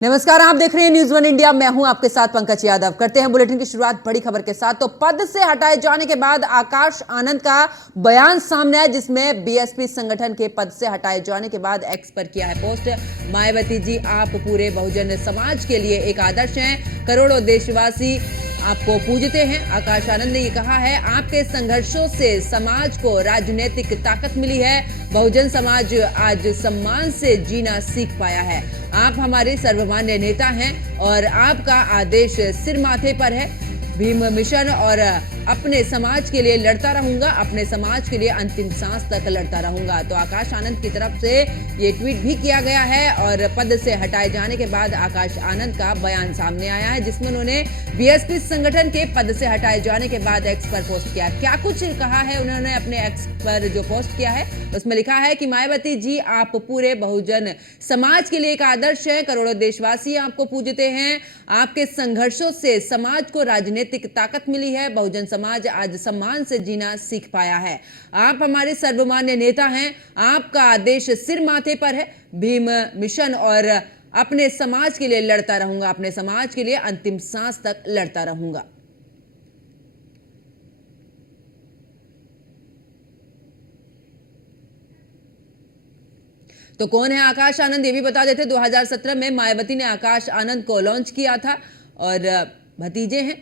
नमस्कार, आप देख रहे हैं न्यूज़ वन इंडिया। मैं हूं आपके साथ पंकज यादव। करते हैं बुलेटिन की शुरुआत बड़ी खबर के साथ। तो पद से हटाए जाने के बाद आकाश आनंद का बयान सामने आया, जिसमें बीएसपी संगठन के पद से हटाए जाने के बाद एक्स पर किया है पोस्ट। मायावती जी, आप पूरे बहुजन समाज के लिए एक आदर्श हैं, करोड़ों देशवासी आपको पूजते हैं। आकाश आनंद ने ये कहा है, आपके संघर्षों से समाज को राजनीतिक ताकत मिली है। बहुजन समाज आज सम्मान से जीना सीख पाया है। आप हमारे सर्वमान्य नेता हैं और आपका आदेश सिर माथे पर है। भीम मिशन और अपने समाज के लिए लड़ता रहूंगा, अपने समाज के लिए अंतिम सांस तक लड़ता रहूंगा। तो आकाश आनंद की तरफ से ये ट्वीट भी किया गया है और पद से हटाए जाने के बाद आकाश आनंद का बयान सामने आया है, जिसमें उन्होंने बीएसपी संगठन के पद से हटाए जाने के बाद एक्स पर पोस्ट किया। क्या कुछ कहा है उन्होंने अपने एक्स पर जो पोस्ट किया है, उसमें लिखा है कि मायावती जी, आप पूरे बहुजन समाज के लिए एक आदर्श हैं, करोड़ों देशवासी आपको पूजते हैं। आपके संघर्षों से समाज को राजनीतिक ताकत मिली है। बहुजन समाज आज सम्मान से जीना सीख पाया है। आप हमारे सर्वमान्य नेता हैं, आपका आदेश सिर माथे पर है। भीम मिशन और अपने समाज के लिए लड़ता रहूंगा, अपने समाज के लिए अंतिम सांस तक लड़ता रहूंगा। तो कौन है आकाश आनंद, ये भी बता देते। 2017 में मायावती ने आकाश आनंद को लॉन्च किया था और भतीजे हैं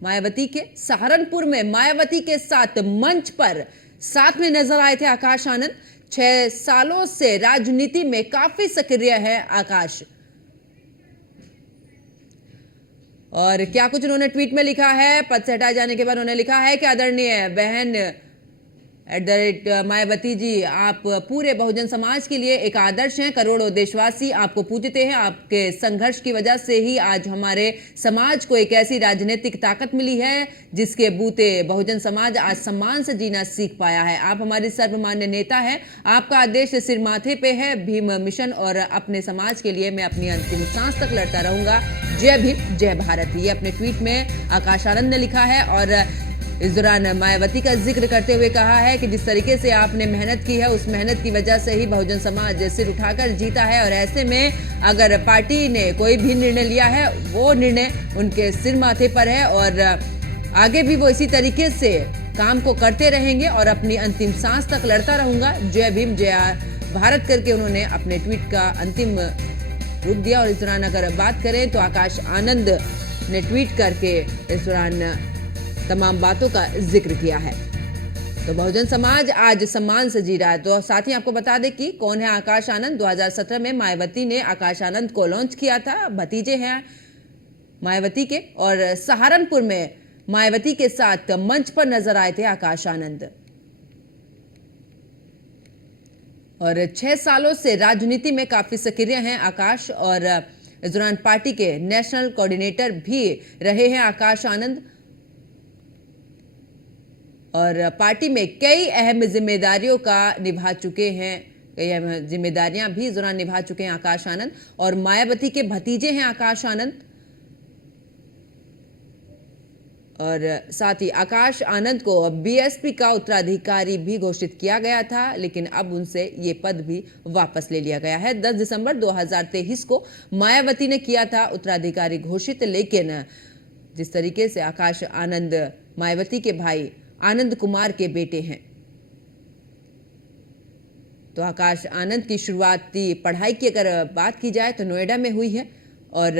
मायावती के। सहारनपुर में मायावती के साथ मंच पर साथ में नजर आए थे आकाश आनंद। 6 सालों से राजनीति में काफी सक्रिय है आकाश। और क्या कुछ उन्होंने ट्वीट में लिखा है, पद से हटाए जाने के बाद उन्होंने लिखा है कि आदरणीय बहन मायावती जी, आप पूरे बहुजन समाज के लिए एक आदर्श हैं, करोड़ों देशवासी आपको पूजते हैं। आपके संघर्ष की वजह से ही आज हमारे समाज को एक ऐसी राजनीतिक ताकत मिली है जिसके बूते बहुजन समाज आज सम्मान से जीना सीख पाया है। आप हमारे सर्वमान्य नेता हैं, आपका आदेश सिर माथे पे है। भीम मिशन और अपने समाज के लिए मैं अपनी अंतिम सांस तक लड़ता रहूंगा। जय भीम, जय भारत, ये अपने ट्वीट में आकाश आनंद ने लिखा है। और इस दौरान मायावती का जिक्र करते हुए कहा है कि जिस तरीके से आपने मेहनत की है, उस मेहनत की वजह से ही बहुजन समाज सिर उठाकर जीता है। और ऐसे में अगर पार्टी ने कोई भी निर्णय लिया है, वो निर्णय उनके सिर माथे पर है और आगे भी वो इसी तरीके से काम को करते रहेंगे और अपनी अंतिम सांस तक लड़ता रहूंगा। जय भीम, जय भारत करके उन्होंने अपने ट्वीट का अंतिम रूप दिया। और इस दौरान अगर बात करें तो आकाश आनंद ने ट्वीट करके इस दौरान तमाम बातों का जिक्र किया है। तो बहुजन समाज आज सम्मान से जी रहा है। तो साथ ही आपको बता दें कि कौन है आकाश आनंद। 2017 में मायावती ने आकाश आनंद को लॉन्च किया था। भतीजे हैं मायावती के और सहारनपुर में मायावती के साथ मंच पर नजर आए थे आकाश आनंद। और 6 सालों से राजनीति में काफी सक्रिय हैं आकाश और इस दौरान पार्टी के नेशनल कोऑर्डिनेटर भी रहे हैं आकाश आनंद। और पार्टी में कई अहम जिम्मेदारियों का निभा चुके हैं, कई अहम जिम्मेदारियां भी इस दौरान निभा चुके हैं आकाश आनंद। और मायावती के भतीजे हैं आकाश आनंद। और साथ ही आकाश आनंद को बीएसपी का उत्तराधिकारी भी घोषित किया गया था, लेकिन अब उनसे ये पद भी वापस ले लिया गया है। 10 दिसंबर 2023 को मायावती ने किया था उत्तराधिकारी घोषित, लेकिन जिस तरीके से आकाश आनंद मायावती के भाई आनंद कुमार के बेटे हैं, तो आकाश आनंद की शुरुआती पढ़ाई की अगर बात की जाए तो नोएडा में हुई है। और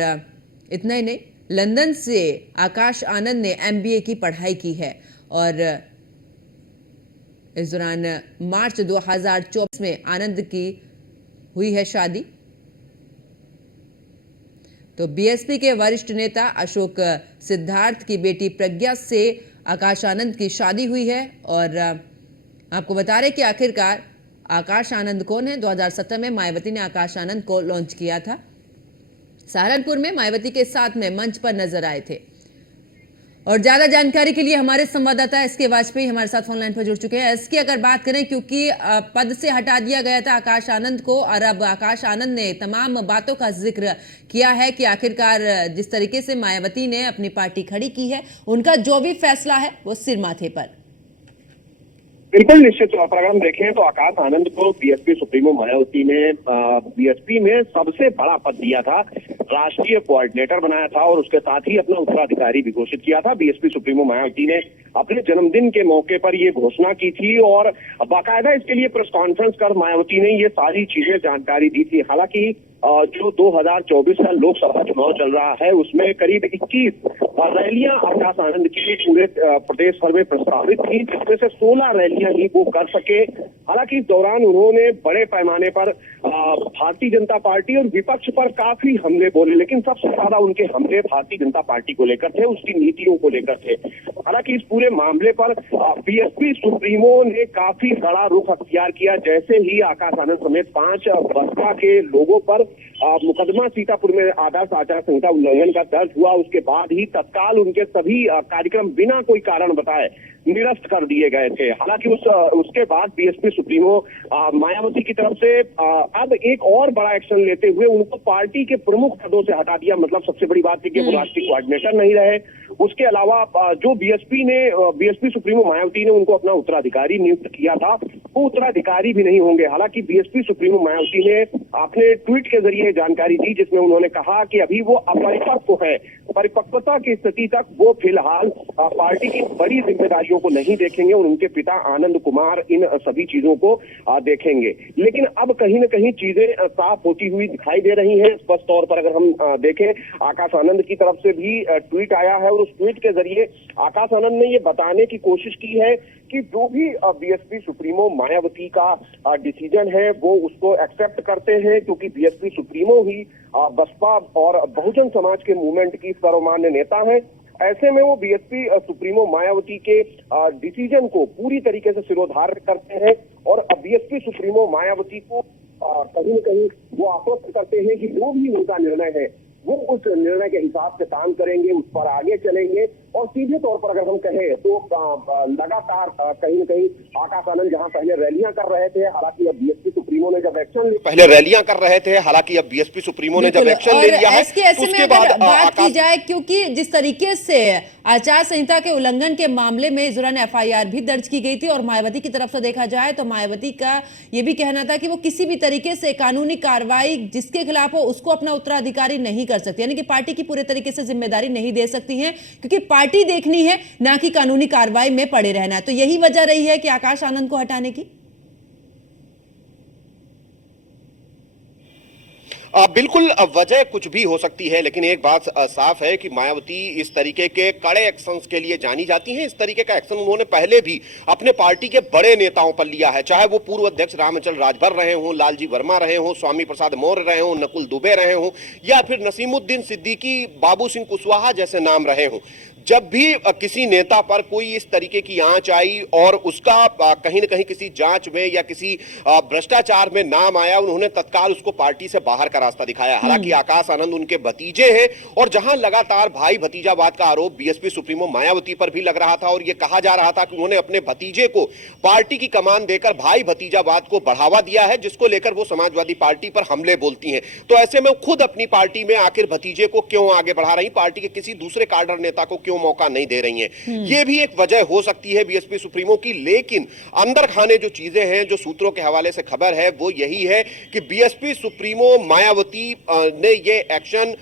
इतना ही नहीं, लंदन से आकाश आनंद ने एमबीए की पढ़ाई की है। और इस दौरान मार्च 2024 में आनंद की हुई है शादी। तो बीएसपी के वरिष्ठ नेता अशोक सिद्धार्थ की बेटी प्रज्ञा से आकाश आनंद की शादी हुई है। और आपको बता रहे कि आखिरकार आकाश आनंद कौन है। 2017 में मायावती ने आकाश आनंद को लॉन्च किया था। सहारनपुर में मायावती के साथ में मंच पर नजर आए थे। और ज्यादा जानकारी के लिए हमारे संवाददाता एसके वाजपेयी हमारे साथ फोन लाइन पर जुड़ चुके हैं। एसके, अगर बात करें, क्योंकि पद से हटा दिया गया था आकाश आनंद को और अब आकाश आनंद ने तमाम बातों का जिक्र किया है कि आखिरकार जिस तरीके से मायावती ने अपनी पार्टी खड़ी की है, उनका जो भी फैसला है वो सिर माथे पर। बिल्कुल निश्चित तौर पर अगर हम देखें तो आकाश आनंद को बीएसपी सुप्रीमो मायावती ने बीएसपी में सबसे बड़ा पद दिया था, राष्ट्रीय कोऑर्डिनेटर बनाया था और उसके साथ ही अपना उत्तराधिकारी भी घोषित किया था। बीएसपी सुप्रीमो मायावती ने अपने जन्मदिन के मौके पर ये घोषणा की थी और बाकायदा इसके लिए प्रेस कॉन्फ्रेंस कर मायावती ने ये सारी चीजें जानकारी दी थी। हालांकि जो 2024 का लोकसभा चुनाव चल रहा है उसमें करीब 21 रैलियां आकाश आनंद की पूरे प्रदेश भर में प्रस्तावित थी, जिसमें से 16 रैलियां ही वो कर सके। हालांकि इस दौरान उन्होंने बड़े पैमाने पर भारतीय जनता पार्टी और विपक्ष पर काफी हमले बोले, लेकिन सबसे ज्यादा उनके हमले भारतीय जनता पार्टी को लेकर थे, उसकी नीतियों को लेकर थे। हालांकि इस पूरे मामले पर बीएसपी सुप्रीमो ने काफी कड़ा रुख अख्तियार किया। जैसे ही आकाश आनंद समेत 5 बसपा के लोगों पर मुकदमा सीतापुर में आदर्श आचार संहिता उल्लंघन का दर्ज हुआ, उसके बाद ही तत्काल उनके सभी कार्यक्रम बिना कोई कारण बताए निरस्त कर दिए गए थे। हालांकि उसके बाद बीएसपी सुप्रीमो मायावती की तरफ से अब एक और बड़ा एक्शन लेते हुए उनको पार्टी के प्रमुख पदों से हटा दिया। मतलब सबसे बड़ी बात है कि वो राष्ट्रीय कोऑर्डिनेटर नहीं रहे। उसके अलावा जो बीएसपी सुप्रीमो मायावती ने उनको अपना उत्तराधिकारी नियुक्त किया था, वो उत्तराधिकारी भी नहीं होंगे। हालांकि बीएसपी सुप्रीमो मायावती ने अपने ट्वीट के जरिए जानकारी दी, जिसमें उन्होंने कहा कि अभी वो अपरिपक्व है, परिपक्वता की स्थिति तक वो फिलहाल पार्टी की बड़ी जिम्मेदारियों को नहीं देखेंगे और उनके पिता आनंद कुमार इन सभी चीजों को देखेंगे। लेकिन अब कहीं न कहीं चीजें साफ होती हुई दिखाई दे रही हैं। स्पष्ट तौर पर अगर हम देखें, आकाश आनंद की तरफ से भी ट्वीट आया है और उस ट्वीट के जरिए आकाश आनंद ने ये बताने की कोशिश की है कि जो भी बीएसपी सुप्रीमो मायावती का डिसीजन है वो उसको एक्सेप्ट करते हैं, क्योंकि बीएसपी सुप्रीमो ही बसपा और बहुजन समाज के मूवमेंट की सर्वमान्य नेता है। ऐसे में वो बीएसपी सुप्रीमो मायावती के डिसीजन को पूरी तरीके से सिरोधार्य करते हैं और बीएसपी सुप्रीमो मायावती को कहीं न कहीं वो आश्वस्त करते हैं कि जो भी उनका निर्णय है वो उस निर्णय के हिसाब से काम करेंगे, उस पर आगे चलेंगे। और सीधे तौर पर अगर हम कहें तो लगातार कहीं न कहीं आकाश आनंद जहां पहले रैलियां कर रहे थे, हालांकि अब बीएसपी सुप्रीमो ने जब एक्शन पहले रैलियां कर रहे थे, हालांकि अब बीएसपी सुप्रीमो ने जब एक्शन ले लिया है, उसके बाद बात की जाए, क्योंकि जिस तरीके से आचार संहिता के उल्लंघन के मामले में इस दौरान एफआईआर भी दर्ज की गई थी और मायावती की तरफ से देखा जाए तो मायावती का यह भी कहना था कि वो किसी भी तरीके से कानूनी कार्रवाई जिसके खिलाफ हो उसको अपना उत्तराधिकारी नहीं कर सकती, यानी कि पार्टी की पूरे तरीके से जिम्मेदारी नहीं दे सकती है, क्योंकि पार्टी देखनी है ना कि कानूनी कार्रवाई में पड़े रहना। तो यही वजह रही है कि आकाश आनंद को हटाने की। बिल्कुल वजह कुछ भी हो सकती है, लेकिन एक बात साफ है कि मायावती इस तरीके के कड़े एक्शंस के लिए जानी जाती हैं। इस तरीके का एक्शन उन्होंने पहले भी अपने पार्टी के बड़े नेताओं पर लिया है, चाहे वो पूर्व अध्यक्ष रामचल राजभर रहे हों, लालजी वर्मा रहे हों, स्वामी प्रसाद मौर्य रहे हों, नकुल दुबे रहे हों या फिर नसीमुद्दीन सिद्दीकी, बाबू सिंह कुशवाहा जैसे नाम रहे हों। जब भी किसी नेता पर कोई इस तरीके की आंच आई और उसका कहीं न कहीं किसी जांच में या किसी भ्रष्टाचार में नाम आया, उन्होंने तत्काल उसको पार्टी से बाहर का रास्ता दिखाया। हालांकि आकाश आनंद उनके भतीजे हैं और जहां लगातार भाई भतीजावाद का आरोप बीएसपी सुप्रीमो मायावती पर भी लग रहा था और यह कहा जा रहा था कि उन्होंने अपने भतीजे को पार्टी की कमान देकर भाई भतीजावाद को बढ़ावा दिया है, जिसको लेकर वो समाजवादी पार्टी पर हमले बोलती हैं। तो ऐसे में खुद अपनी पार्टी में आखिर भतीजे को क्यों आगे बढ़ा रही, पार्टी के किसी दूसरे कार्डर नेता को क्यों मौका नहीं दे रही हैं? ये भी एक वजह हो सकती है बीएसपी सुप्रीमो की। लेकिन अंदर खाने जो चीजें हैं, जो सूत्रों के हवाले से खबर है, वो यही है कि बीएसपी सुप्रीमो मायावती ने ये एक्शन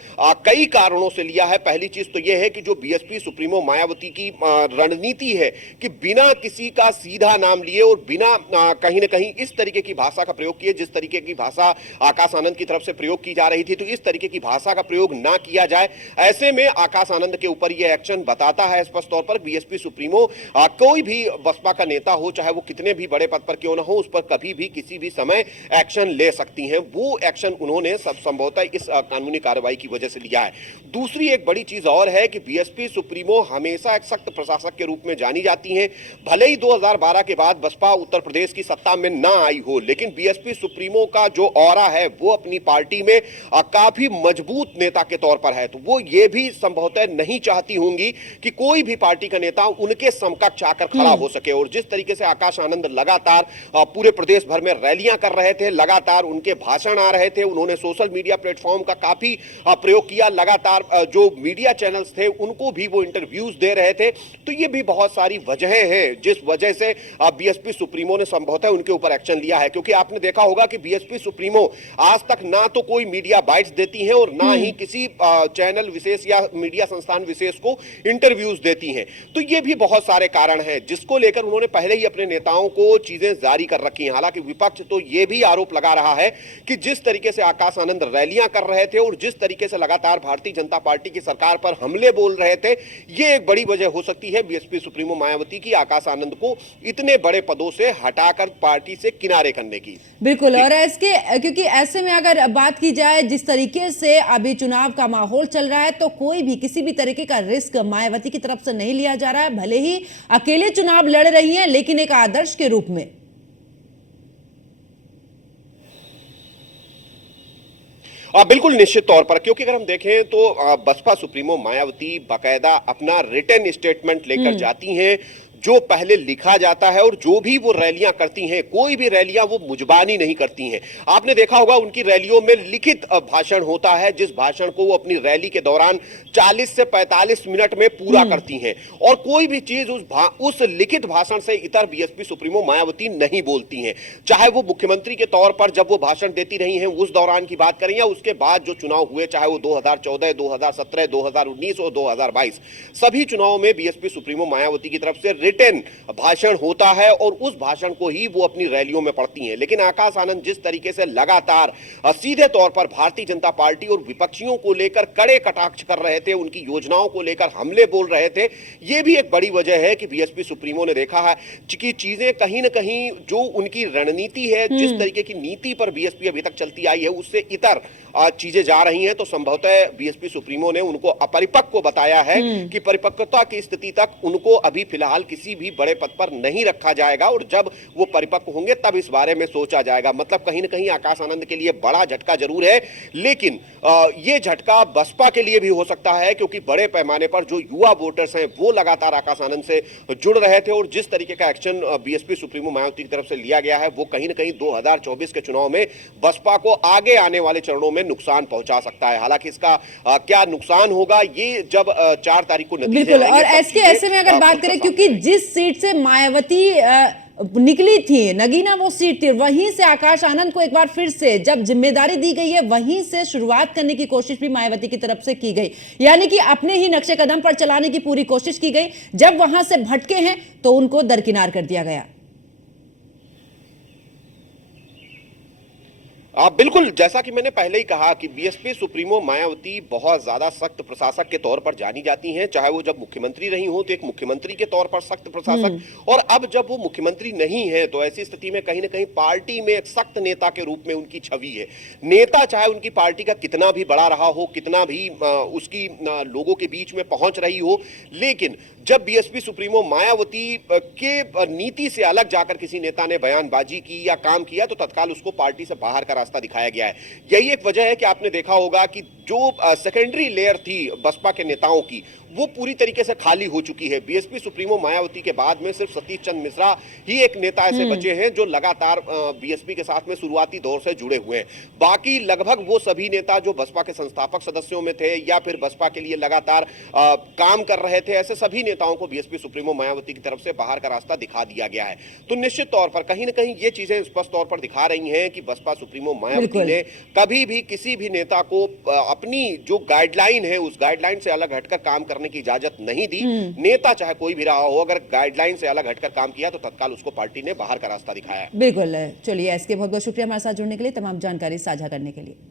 कई कारणों से लिया है। पहली चीज तो यह है कि जो बीएसपी सुप्रीमो मायावती की रणनीति है कि बिना किसी का सीधा नाम लिए और बिना कहीं ना कहीं इस तरीके की भाषा का प्रयोग किए, जिस तरीके की भाषा आकाश आनंद की तरफ से प्रयोग की जा रही थी, तो इस तरीके की भाषा का प्रयोग ना किया जाए। ऐसे में आकाश आनंद के ऊपर यह एक्शन बताता है स्पष्ट तौर पर बीएसपी सुप्रीमो कोई भी बसपा का नेता हो, चाहे वो कितने भी बड़े पद पर क्यों ना हो, उस पर कभी भी किसी भी समय एक्शन ले सकती हैं। वो एक्शन उन्होंने सब संभवतः इस कानूनी कार्रवाई की वजह से लिया है। दूसरी एक बड़ी चीज और है कि बीएसपी सुप्रीमो हमेशा एक सख्त प्रशासक के रूप में जानी जाती हैं। भले ही 2012 के बाद बसपा उत्तर प्रदेश की सत्ता में ना आई हो, लेकिन बीएसपी सुप्रीमो का जो ऑरा है वो अपनी पार्टी में काफी मजबूत नेता के तौर पर है। तो वो ये भी संभवतः नहीं चाहती होंगी कि कोई भी पार्टी का नेता उनके समकक्ष आकर खड़ा हो सके। और जिस तरीके से आकाश आनंद लगातार पूरे प्रदेश भर में रैलियां कर रहे थे, लगातार उनके भाषण आ रहे थे, उन्होंने सोशल मीडिया प्लेटफॉर्म का काफी प्रयोग किया, लगातार जो मीडिया चैनल्स थे उनको भी वो इंटरव्यूज दे रहे थे। तो ये भी बहुत सारी वजहें हैं जिस वजह से बीएसपी सुप्रीमो ने संभवतः उनके ऊपर एक्शन लिया है। क्योंकि आपने देखा होगा कि बीएसपी सुप्रीमो आज तक ना तो कोई मीडिया बाइट्स देती हैं और ना ही किसी चैनल विशेष या मीडिया संस्थान विशेष को इंटरव्यूज देती हैं। तो ये भी बहुत सारे कारण हैं जिसको लेकर उन्होंने पहले ही अपने नेताओं को चीजें जारी कर रखी हैं। हालांकि विपक्ष तो ये भी आरोप लगा रहा है कि जिस तरीके से आकाश आनंद रैलियां कर रहे थे और जिस तरीके से लगातार भारतीय जनता पार्टी की सरकार पर हमले बोल रहे थे, ये एक बड़ी वजह हो सकती है बीएसपी सुप्रीमो मायावती की आकाश आनंद को इतने बड़े पदों से हटाकर पार्टी से किनारे करने की। बिल्कुल। और क्योंकि ऐसे में अगर बात की जाए जिस तरीके से अभी चुनाव का माहौल चल रहा है, तो कोई भी किसी भी तरीके का रिस्क मायावती की तरफ से नहीं लिया जा रहा है। भले ही अकेले चुनाव लड़ रही हैं, लेकिन एक आदर्श के रूप में। बिल्कुल निश्चित तौर पर, क्योंकि अगर हम देखें तो बसपा सुप्रीमो मायावती बाकायदा अपना रिटन स्टेटमेंट लेकर जाती हैं, जो पहले लिखा जाता है, और जो भी वो रैलियां करती हैं, कोई भी रैलियां वो मुजबानी नहीं करती हैं। आपने देखा होगा उनकी रैलियों में लिखित भाषण होता है, जिस भाषण को वो अपनी रैली के दौरान 40 से 45 मिनट में पूरा करती हैं। और कोई भी चीज उस लिखित भाषण से इतर बीएसपी सुप्रीमो मायावती नहीं बोलती हैं। चाहे वो मुख्यमंत्री के तौर पर जब वो भाषण देती रही हैं उस दौरान की बात करें, या उसके बाद जो चुनाव हुए, चाहे वो 2014, 2017, 2019 और 2022, सभी चुनावों में बीएसपी सुप्रीमो मायावती की तरफ से रिटन भाषण होता है और उस भाषण को ही वो अपनी रैलियों में पढ़ती हैं। लेकिन आकाश आनंद जिस तरीके से लगातार सीधे तौर पर भारतीय जनता पार्टी और विपक्षियों को लेकर कड़े कटाक्ष कर रहे थे, उनकी योजनाओं को लेकर हमले बोल रहे थे, ये भी एक बड़ी वजह है कि बीएसपी सुप्रीमो ने देखा है कि चीजें कहीं ना कहीं जो उनकी रणनीति है, जिस तरीके की नीति पर बीएसपी अभी तक चलती आई है, उससे इतर चीजें जा रही हैं। तो संभवतः बीएसपी सुप्रीमो ने उनको अपरिपक्व बताया है कि परिपक्वता की स्थिति तक उनको अभी फिलहाल किसी भी बड़े पद पर नहीं रखा जाएगा, और जब वो परिपक्व होंगे तब इस बारे में सोचा जाएगा। मतलब कहीं ना कहीं आकाश आनंद के लिए बड़ा झटका जरूर है, लेकिन ये झटका बसपा के लिए भी हो सकता है, क्योंकि बड़े पैमाने पर जो युवा वोटर्स हैं वो लगातार आकाश आनंद से जुड़ रहे थे, और जिस तरीके का एक्शन बीएसपी सुप्रीमो मायावती की तरफ से लिया गया है वो कहीं ना कहीं 2024 के चुनाव में बसपा को आगे आने वाले चरणों में नुकसान पहुंचा सकता है। हालांकि इसका क्या नुकसान होगा ये जब 4 तारीख को नतीजे बिल्कुल। और ऐसे में अगर बात करें, क्योंकि जिस सीट से मायावती निकली थी, नगीना वो सीट थी, वहीं से आकाश आनंद को एक बार फिर से जब जिम्मेदारी दी गई है, वहीं से शुरुआत करने की कोशिश भी मायावती की तरफ से की गई। यानी कि अपने ही नक्शे कदम पर चलाने की पूरी कोशिश की गई। जब वहां से भटके हैं तो उनको दरकिनार कर दिया गया। बिल्कुल, जैसा कि मैंने पहले ही कहा कि बीएसपी सुप्रीमो मायावती बहुत ज्यादा सख्त प्रशासक के तौर पर जानी जाती हैं। चाहे वो जब मुख्यमंत्री रही हो तो एक मुख्यमंत्री के तौर पर सख्त प्रशासक, और अब जब वो मुख्यमंत्री नहीं है तो ऐसी स्थिति में कहीं ना कहीं पार्टी में एक सख्त नेता के रूप में उनकी छवि है। नेता चाहे उनकी पार्टी का कितना भी बड़ा रहा हो, कितना भी उसकी लोगों के बीच में पहुंच रही हो, लेकिन जब बीएसपी सुप्रीमो मायावती के नीति से अलग जाकर किसी नेता ने बयानबाजी की या काम किया तो तत्काल उसको पार्टी से बाहर का रास्ता दिखाया गया है। यही एक वजह है कि आपने देखा होगा कि जो सेकेंडरी लेयर थी बसपा के नेताओं की वो पूरी तरीके से खाली हो चुकी है। बीएसपी सुप्रीमो मायावती के बाद में सिर्फ सतीश चंद्र मिश्रा ही एक नेता ऐसे बचे हैं जो लगातार बीएसपी के साथ में शुरुआती दौर से जुड़े हुए हैं। बाकी लगभग वो सभी नेता जो बसपा के संस्थापक सदस्यों में थे या फिर बसपा के लिए लगातार काम कर रहे थे, ऐसे सभी नेताओं को बीएसपी सुप्रीमो मायावती की तरफ से बाहर का रास्ता दिखा दिया गया है। तो निश्चित तौर पर कहीं ना कहीं ये चीजें स्पष्ट तौर पर दिखा रही हैं कि बसपा सुप्रीमो मायावती ने कभी भी किसी भी नेता को अपनी जो गाइडलाइन है उस गाइडलाइन से अलग हटकर काम करने की इजाजत नहीं दी। नेता चाहे कोई भी रहा हो, अगर गाइडलाइन से अलग हटकर काम किया तो तत्काल उसको पार्टी ने बाहर का रास्ता दिखाया। बिल्कुल। चलिए, इसके बहुत बहुत शुक्रिया हमारे साथ जुड़ने के लिए, तमाम जानकारी साझा करने के लिए।